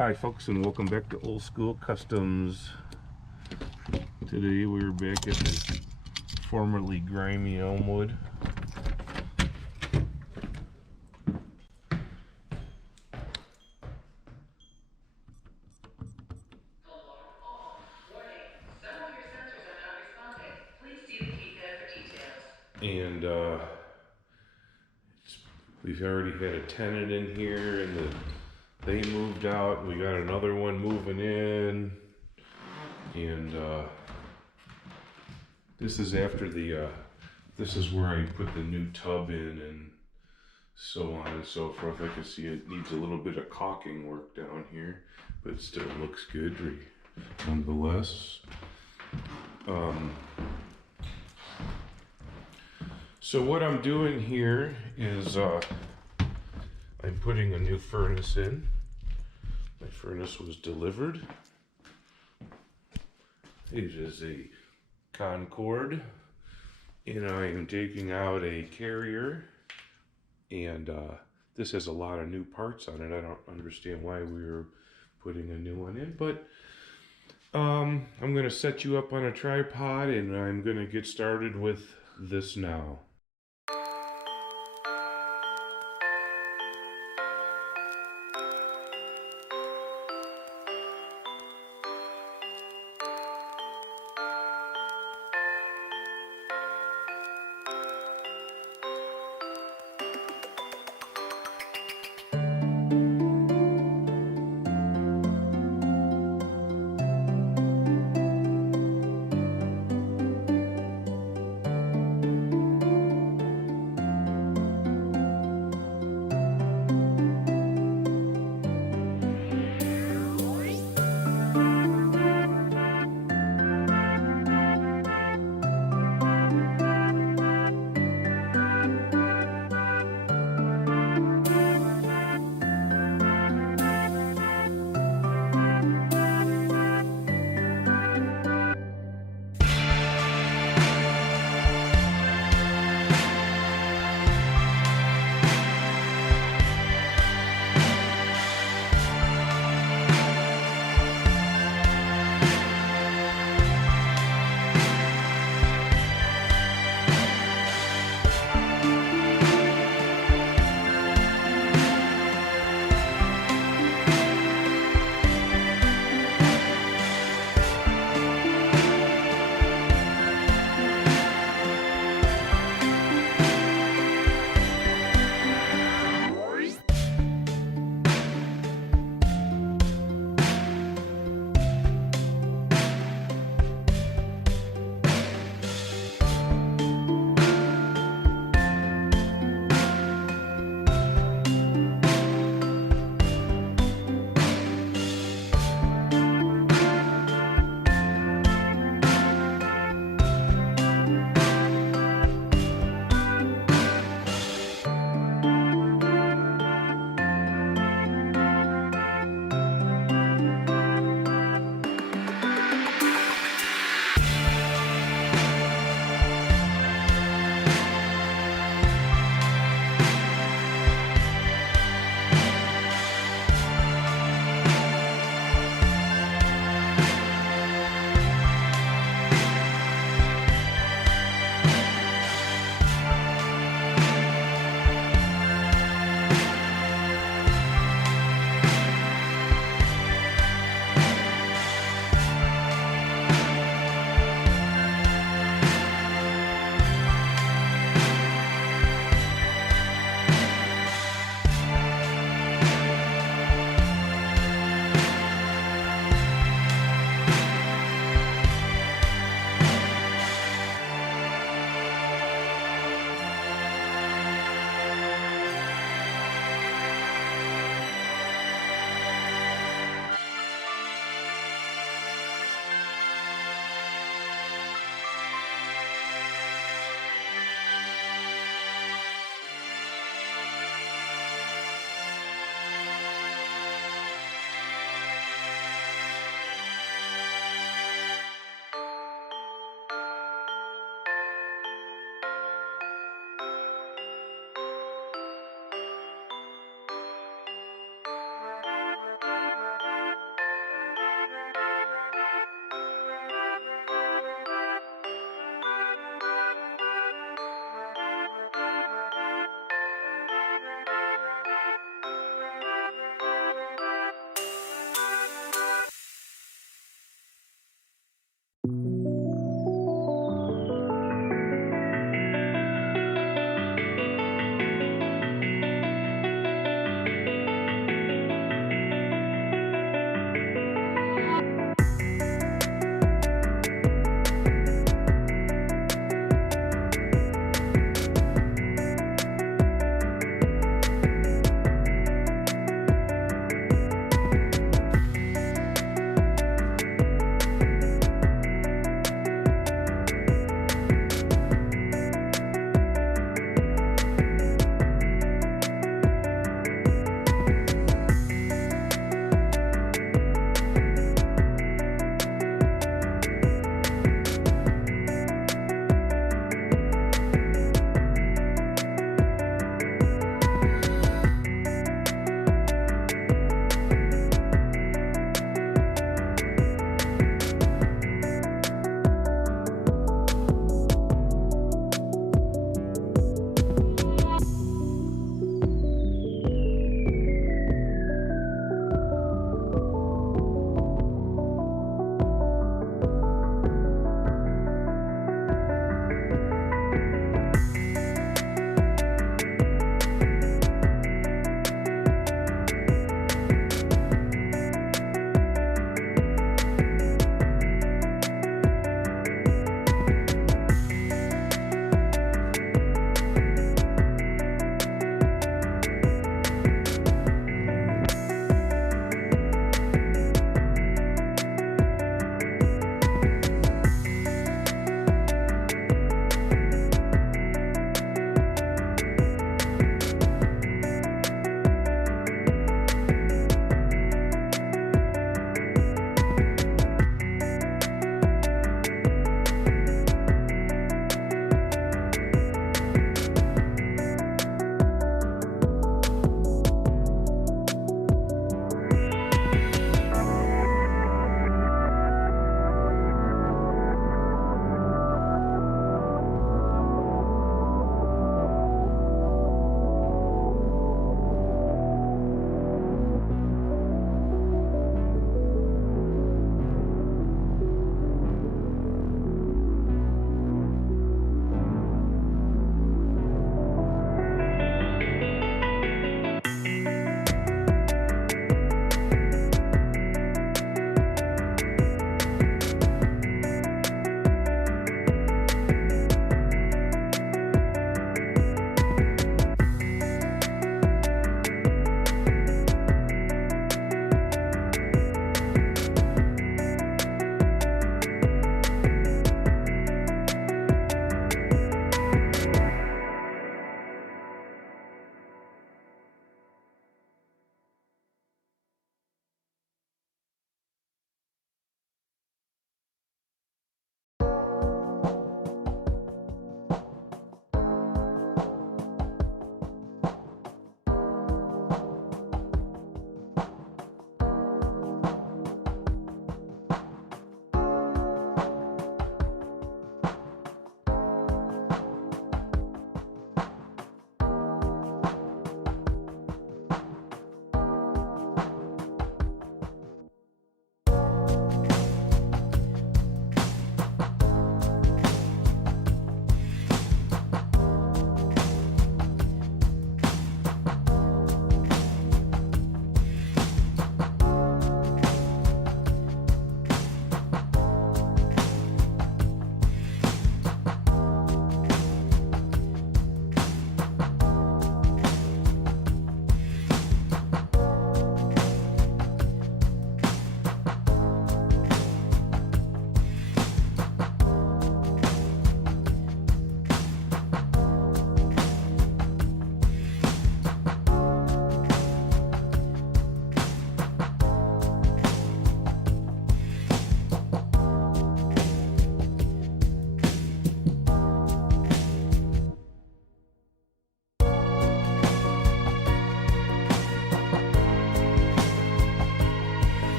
Hi folks, and welcome back to Old School Customs. Today we're back at the formerly grimy Elmwood. And we've already had a tenant in here, and they moved out. We got another one moving in, and this is after the this is where I put the new tub in, and so on and so forth. I can see it needs a little bit of caulking work down here, but it still looks good nonetheless. So what I'm doing here is I'm putting a new furnace in. My furnace was delivered. It is a Concord, and I am taking out a carrier, and this has a lot of new parts on it. I don't understand why we were putting a new one in, but I'm going to set you up on a tripod, and I'm going to get started with this now.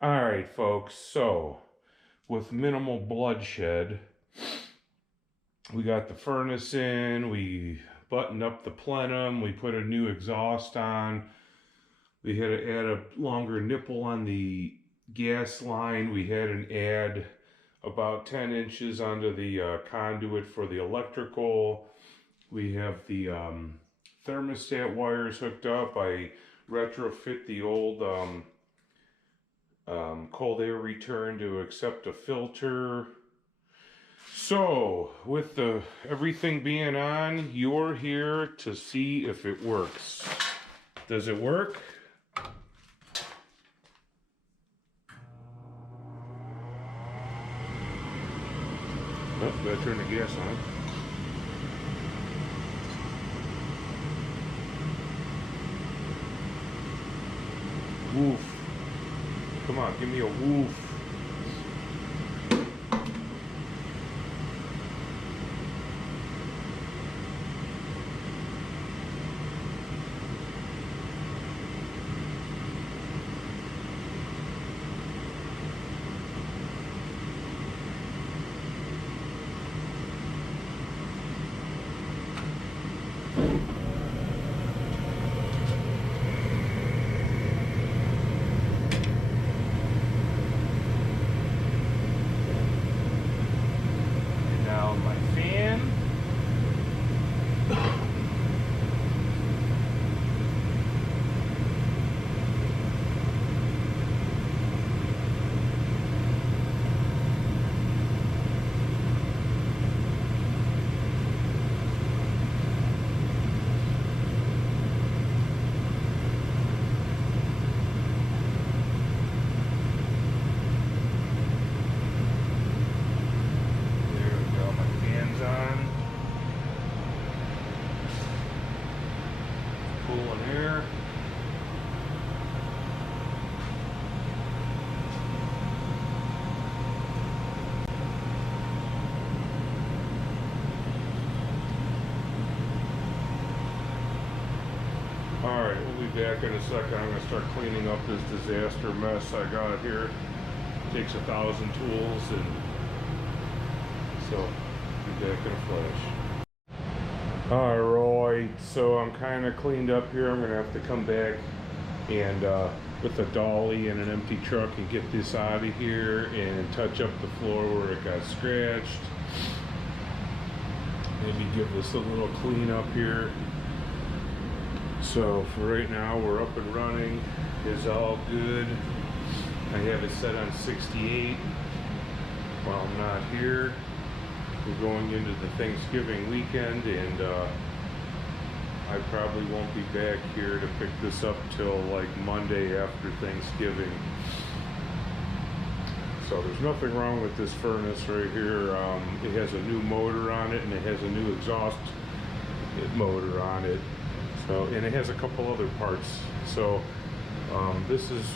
All right, folks, so with minimal bloodshed, we got the furnace in, we buttoned up the plenum, we put a new exhaust on, we had to add a longer nipple on the gas line, we had to add about 10 inches onto the conduit for the electrical. We have the thermostat wires hooked up. I retrofit the old cold air return to accept a filter. So, with everything being on, you're here to see if it works. Does it work? Oh, gotta turn the gas on. Woof. Come on, give me a woof. Cooling air. Alright, we'll be back in a second. I'm going to start cleaning up this disaster mess I got here. It takes 1,000 tools, and so be back in a flash. Alright, so I'm kind of cleaned up here. I'm going to have to come back and with a dolly and an empty truck and get this out of here and touch up the floor where it got scratched. Maybe give this a little clean up here. So for right now, we're up and running. It's all good. I have it set on 68 while I'm not here. We're going into the Thanksgiving weekend, and I probably won't be back here to pick this up till like Monday after Thanksgiving. So there's nothing wrong with this furnace right here. It has a new motor on it, and it has a new exhaust motor on it. So, and it has a couple other parts. So this is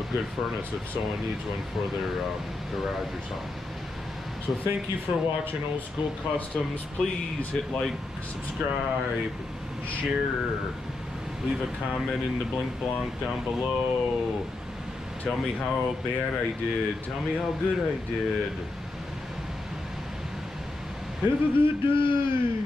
a good furnace if someone needs one for their garage or something. So thank you for watching Old School Customs. Please hit like, subscribe, share, leave a comment in the blink blank down below. Tell me how bad I did. Tell me how good I did. Have a good day.